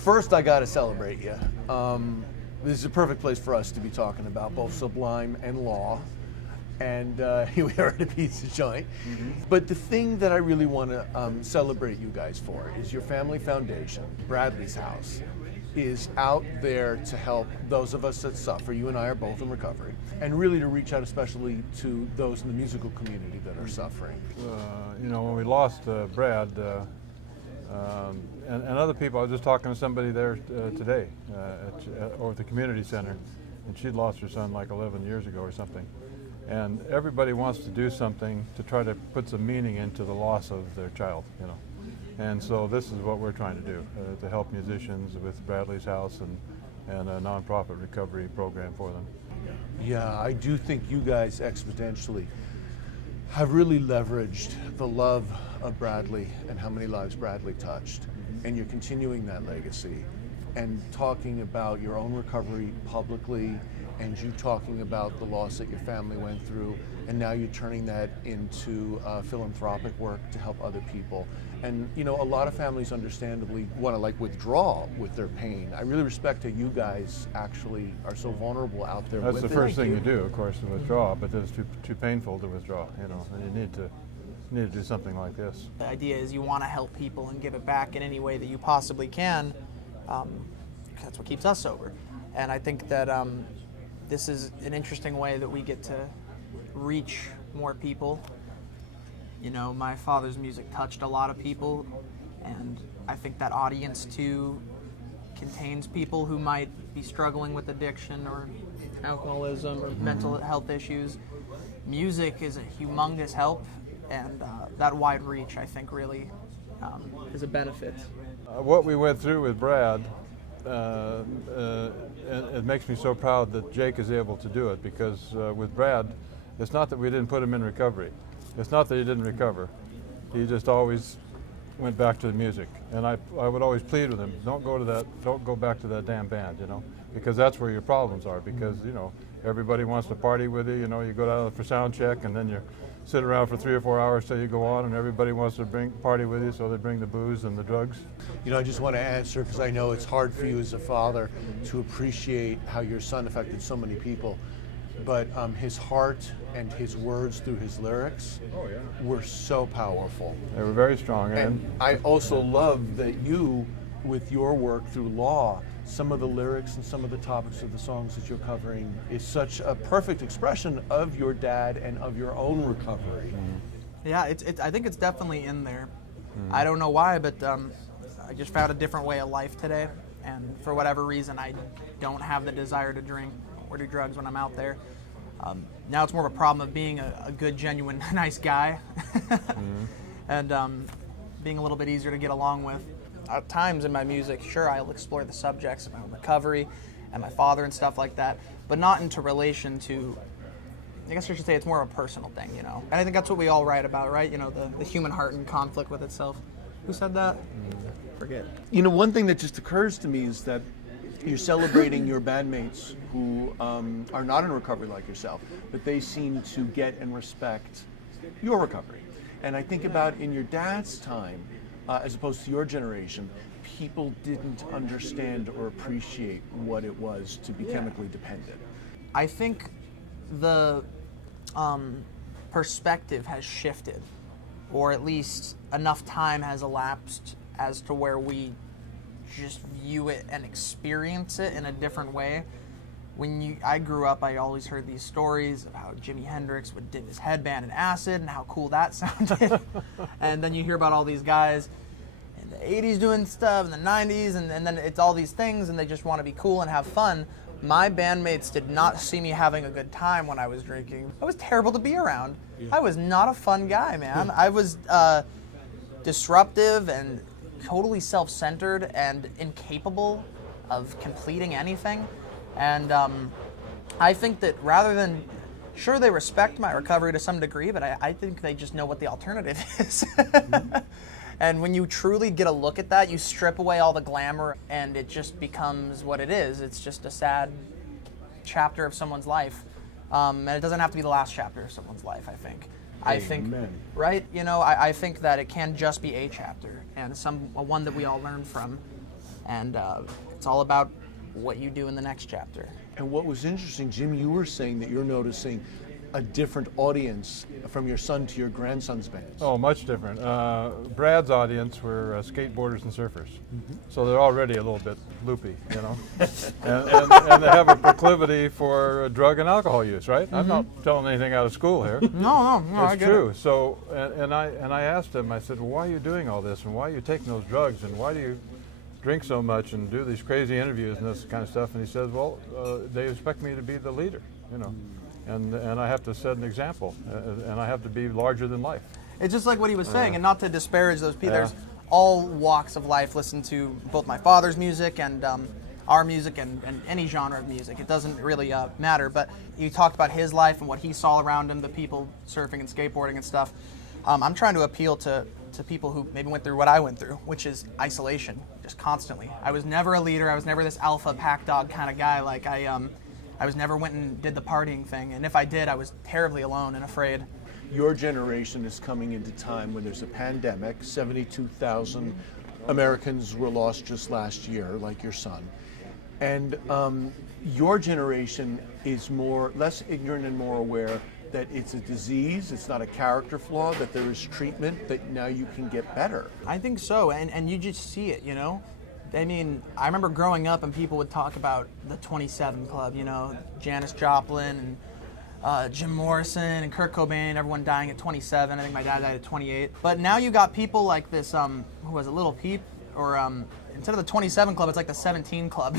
First, I got to celebrate you. This is a perfect place for us to be talking about both Sublime and law. And here we are at a pizza joint. Mm-hmm. But the thing that I really want to celebrate you guys for is your family foundation, Bradley's House, is out there to help those of us that suffer. You and I are both in recovery. And really to reach out especially to those in the musical community that are suffering. When we lost Brad, and other people, I was just talking to somebody there today over at the community center, and she'd lost her son like 11 years ago or something. And everybody wants to do something to try to put some meaning into the loss of their child, And so this is what we're trying to do, to help musicians with Bradley's House and a nonprofit recovery program for them. Yeah, I do think you guys exponentially have really leveraged the love of Bradley and how many lives Bradley touched. Mm-hmm. And you're continuing that legacy and talking about your own recovery publicly, and you talking about the loss that your family went through, and now you're turning that into philanthropic work to help other people. And a lot of families understandably want to withdraw with their pain. I really respect how you guys actually are so vulnerable out there. That's the first thing you do, of course, to withdraw, but it's too painful to withdraw, and you need to do something like this. The idea is you want to help people and give it back in any way that you possibly can. That's what keeps us sober. And I think that this is an interesting way that we get to reach more people. My father's music touched a lot of people, and I think that audience too contains people who might be struggling with addiction or alcoholism or mental health issues. Music is a humongous help, and that wide reach, I think, really is a benefit. What we went through with Brad, it makes me so proud that Jake is able to do it, because with Brad, it's not that we didn't put him in recovery. It's not that he didn't recover. He just always went back to the music. And I would always plead with him, don't go back to that damn band, because that's where your problems are, because, everybody wants to party with you, you go down for sound check, and then you sit around for 3 or 4 hours till you go on, and everybody wants to party with you, so they bring the booze and the drugs. I just want to answer, because I know it's hard for you as a father to appreciate how your son affected so many people, but his heart and his words through his lyrics were so powerful. They were very strong. And I also love that you, with your work through law, some of the lyrics and some of the topics of the songs that you're covering is such a perfect expression of your dad and of your own recovery. Mm-hmm. Yeah, I think it's definitely in there. Mm-hmm. I don't know why, but I just found a different way of life today, and for whatever reason, I don't have the desire to drink or do drugs when I'm out there. Now it's more of a problem of being a good, genuine, nice guy, mm-hmm. and being a little bit easier to get along with. At times in my music, sure, I'll explore the subjects of my own recovery and my father and stuff like that, but not into relation to, I guess I should say it's more of a personal thing, And I think that's what we all write about, right? The human heart in conflict with itself. Who said that? Forget. One thing that just occurs to me is that you're celebrating your bandmates who are not in recovery like yourself, but they seem to get and respect your recovery. And I think about in your dad's time, as opposed to your generation, people didn't understand or appreciate what it was to be chemically dependent. I think the perspective has shifted, or at least enough time has elapsed as to where we just view it and experience it in a different way. I grew up, I always heard these stories of how Jimi Hendrix would dip his headband in acid and how cool that sounded. And then you hear about all these guys in the 80s doing stuff, in the 90s, and then it's all these things, and they just want to be cool and have fun. My bandmates did not see me having a good time when I was drinking. I was terrible to be around. Yeah. I was not a fun guy, man. I was disruptive and totally self-centered and incapable of completing anything. And I think that rather than, sure, they respect my recovery to some degree, but I think they just know what the alternative is. Mm-hmm. And when you truly get a look at that, you strip away all the glamour, and it just becomes what it is. It's just a sad chapter of someone's life. And it doesn't have to be the last chapter of someone's life, I think. I think, right? I think that it can just be a chapter, and one that we all learn from. and it's all about what you do in the next chapter. And what was interesting, Jim, you were saying that you're noticing a different audience from your son to your grandson's bands. Oh, much different. Brad's audience were skateboarders and surfers, so they're already a little bit loopy, you know, and they have a proclivity for drug and alcohol use, right? I'm not telling anything out of school here. No, I It's get true. it. So, and I asked him, I said, well, why are you doing all this, and why are you taking those drugs, and why do you drink so much and do these crazy interviews and this kind of stuff? And he says, well, they expect me to be the leader, you know. And I have to set an example, and I have to be larger than life. It's just like what he was saying, and not to disparage those people. Yeah. There's all walks of life listen to both my father's music and our music and any genre of music. It doesn't really matter. But you talked about his life and what he saw around him, the people surfing and skateboarding and stuff. I'm trying to appeal to people who maybe went through what I went through, which is isolation, just constantly. I was never a leader. I was never this alpha pack dog kind of guy. Like I was never went and did the partying thing, and if I did, I was terribly alone and afraid. Your generation is coming into time when there's a pandemic. 72,000 Americans were lost just last year, like your son. And your generation is less ignorant and more aware that it's a disease, it's not a character flaw, that there is treatment, that now you can get better. I think so, and you just see it, you know? I mean, I remember growing up and people would talk about the 27 Club, you know, Janis Joplin and Jim Morrison and Kurt Cobain, everyone dying at 27. I think my dad died at 28. But now you got people like this, who was a Little Peep, or instead of the 27 Club, it's like the 17 Club.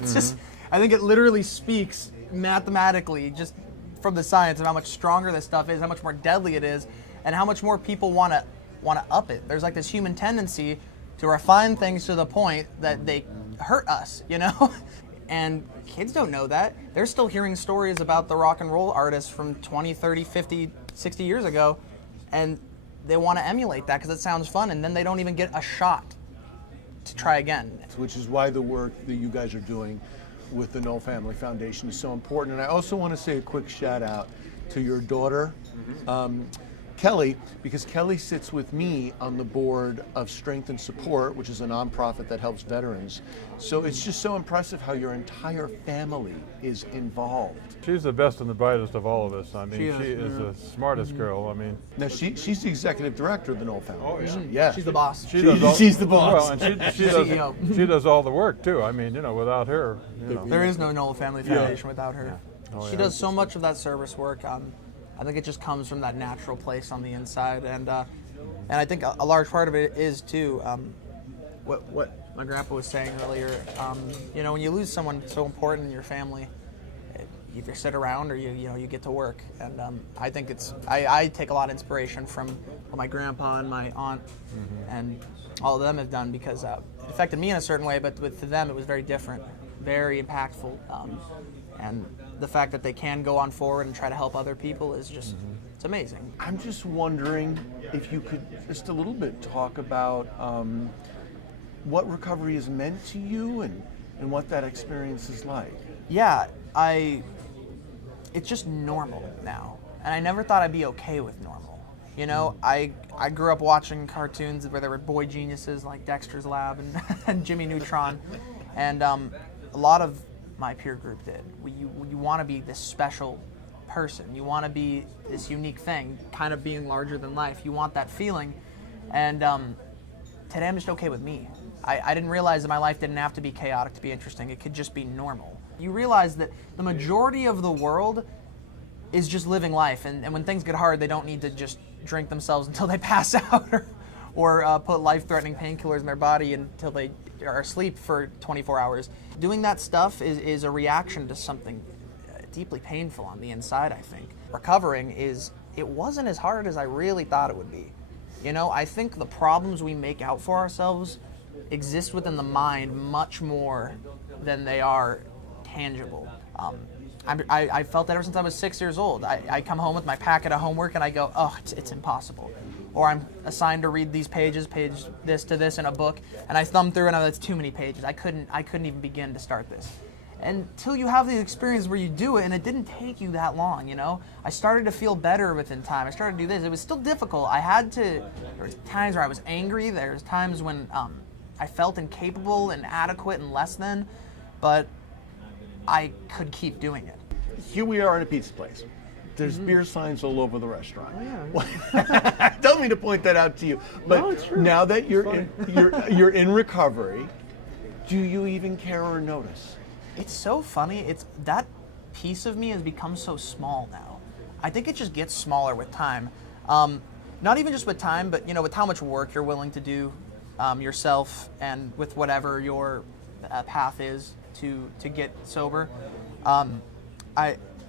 It's just, I think it literally speaks mathematically just from the science of how much stronger this stuff is, how much more deadly it is, and how much more people want to up it. There's like this human tendency to refine things to the point that they hurt us, you know? And kids don't know that. They're still hearing stories about the rock and roll artists from 20, 30, 50, 60 years ago, and they want to emulate that because it sounds fun, and then they don't even get a shot to try again. Which is why the work that you guys are doing with the Nowell Family Foundation is so important. And I also want to say a quick shout out to your daughter, Kelly, because Kelly sits with me on the board of Strength and Support, which is a nonprofit that helps veterans. So it's just so impressive how your entire family is involved. She's the best and the brightest of all of us. I mean, She she is, is the smartest girl. I mean, Now she's the executive director of the Nowell Foundation. Yeah. She's the boss. She's the boss. Well, and she CEO. she does all the work too. I mean, you know, without her, you know. There is no Nowell Family Foundation without her. Oh, She yeah. does so much of that service work. I think it just comes from that natural place on the inside, and I think a large part of it is too what my grandpa was saying earlier. You know, when you lose someone so important in your family, you either sit around or you get to work. And I think I take a lot of inspiration from what my grandpa and my aunt and all of them have done, because it affected me in a certain way, but with them it was very different, very impactful. And the fact that they can go on forward and try to help other people is just, it's amazing. I'm just wondering if you could just a little bit talk about what recovery has meant to you and what that experience is like. Yeah, it's just normal now. And I never thought I'd be okay with normal. You know, I grew up watching cartoons where there were boy geniuses like Dexter's Lab and Jimmy Neutron. And a lot of my peer group did. You want to be this special person. You want to be this unique thing, kind of being larger than life. You want that feeling. And today I'm just okay with me. I didn't realize that my life didn't have to be chaotic to be interesting. It could just be normal. You realize that the majority of the world is just living life. And when things get hard, they don't need to just drink themselves until they pass out or put life-threatening painkillers in their body until they are asleep for 24 hours. Doing that stuff is a reaction to something deeply painful on the inside, I think. Recovering it wasn't as hard as I really thought it would be. You know, I think the problems we make out for ourselves exist within the mind much more than they are tangible. I felt that ever since I was 6 years old. I come home with my packet of homework and I go, oh, it's impossible. Or I'm assigned to read these pages, page this to this in a book, and I thumb through and it's too many pages. I couldn't even begin to start this. Until you have the experience where you do it, and it didn't take you that long, you know? I started to feel better within time. I started to do this. It was still difficult. There was times where I was angry. There was times when I felt incapable and inadequate and less than, but I could keep doing it. Here we are in a pizza place. There's beer signs all over the restaurant. Oh, yeah. I don't mean to point that out to you, but No, it's true. now that you're in recovery, do you even care or notice? It's so funny. It's that piece of me has become so small now. I think it just gets smaller with time. Not even just with time, but with how much work you're willing to do yourself, and with whatever your path is to get sober.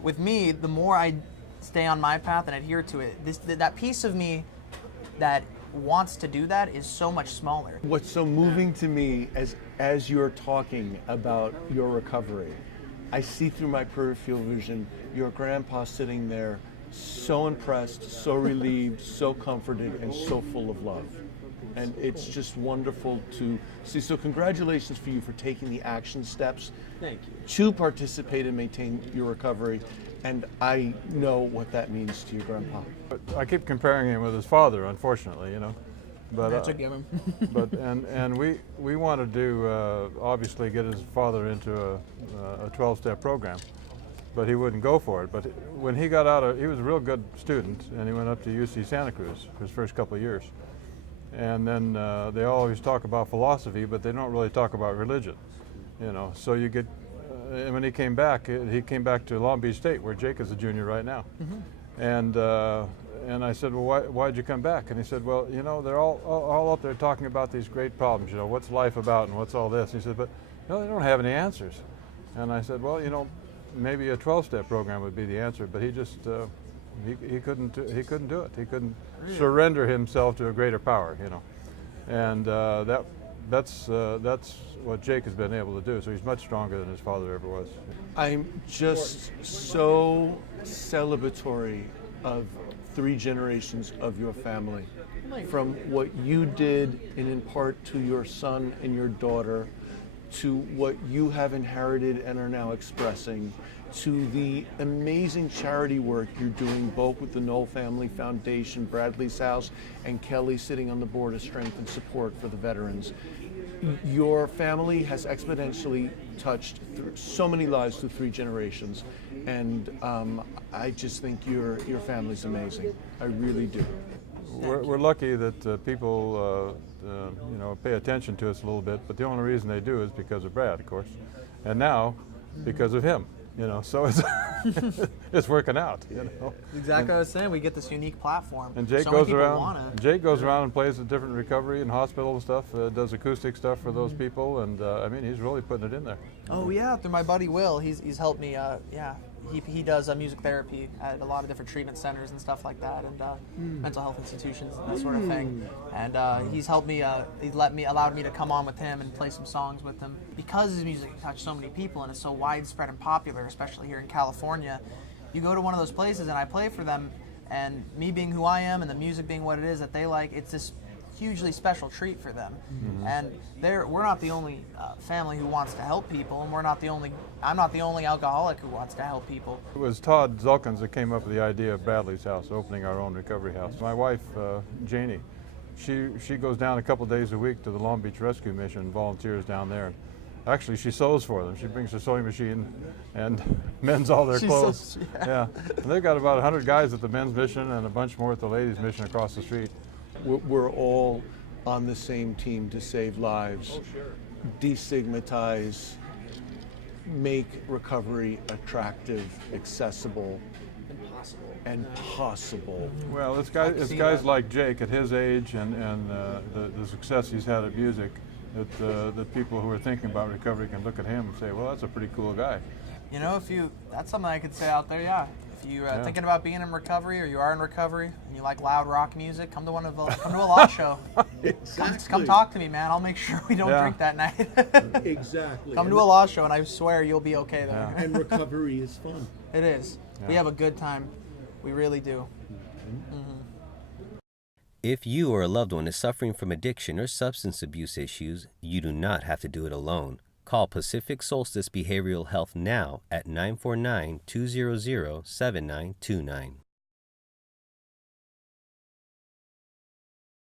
With me, the more I stay on my path and adhere to it, that piece of me that wants to do that is so much smaller. What's so moving to me as you're talking about your recovery, I see through my peripheral vision your grandpa sitting there, so impressed, so relieved, so comforted, and so full of love. And it's just wonderful to see. So congratulations for you for taking the action steps Thank you. to participate and maintain your recovery. And I know what that means to your grandpa. But I keep comparing him with his father, unfortunately, But That's a given. and we wanted to obviously get his father into a 12-step program, but he wouldn't go for it. But when he got out he was a real good student, and he went up to UC Santa Cruz for his first couple of years. And then they always talk about philosophy, but they don't really talk about religion, So you get, and when he came back to Long Beach State, where Jake is a junior right now. And I said, well, why'd you come back? And he said, well, they're all up there talking about these great problems, what's life about and what's all this? And he said, but they don't have any answers. And I said, well, maybe a 12-step program would be the answer, but he just, he couldn't do it. He couldn't surrender himself to a greater power, And that's what Jake has been able to do. So he's much stronger than his father ever was. I'm just so celebratory of 3 generations of your family. From what you did and in part to your son and your daughter, to what you have inherited and are now expressing, to the amazing charity work you're doing both with the Nowell Family Foundation, Bradley's house, and Kelly sitting on the board of strength and support for the veterans. Your family has exponentially touched so many lives through 3 generations, and I just think your family's amazing. I really do. We're lucky that people pay attention to us a little bit, but the only reason they do is because of Brad, of course, and now because of him. So it's it's working out. Exactly what I was saying. We get this unique platform. And Jake so many goes people around. wanna- Jake goes around and plays at different recovery and hospital and stuff. Does acoustic stuff for those people, and he's really putting it in there. Oh yeah, through my buddy Will, he's helped me. He does music therapy at a lot of different treatment centers and stuff like that, and mental health institutions and that sort of thing. And he's helped me. Allowed me to come on with him and play some songs with him because his music touched so many people and is so widespread and popular, especially here in California. You go to one of those places and I play for them, and me being who I am and the music being what it is that they like, it's this hugely special treat for them. And we're not the only family who wants to help people, and I'm not the only alcoholic who wants to help people. It was Todd Zulkins that came up with the idea of Bradley's house, opening our own recovery house. My wife, Janie, she goes down a couple days a week to the Long Beach Rescue Mission and volunteers down there. Actually, she sews for them. She brings her sewing machine and mends all their clothes. Yeah. And they've got about 100 guys at the men's mission and a bunch more at the ladies' mission across the street. We're all on the same team to save lives, destigmatize, make recovery attractive, accessible, and possible. Well, it's guys like Jake at his age and the success he's had at music that people who are thinking about recovery can look at him and say, well, that's a pretty cool guy. That's something I could say out there, yeah. If you're thinking about being in recovery, or you are in recovery, and you like loud rock music, come to a lot show. Exactly. Come talk to me, man. I'll make sure we don't drink that night. Exactly. Come to a law show, and I swear you'll be okay there. And recovery is fun. It is. Yeah. We have a good time. We really do. If you or a loved one is suffering from addiction or substance abuse issues, you do not have to do it alone. Call Pacific Solstice Behavioral Health now at 949-200-7929.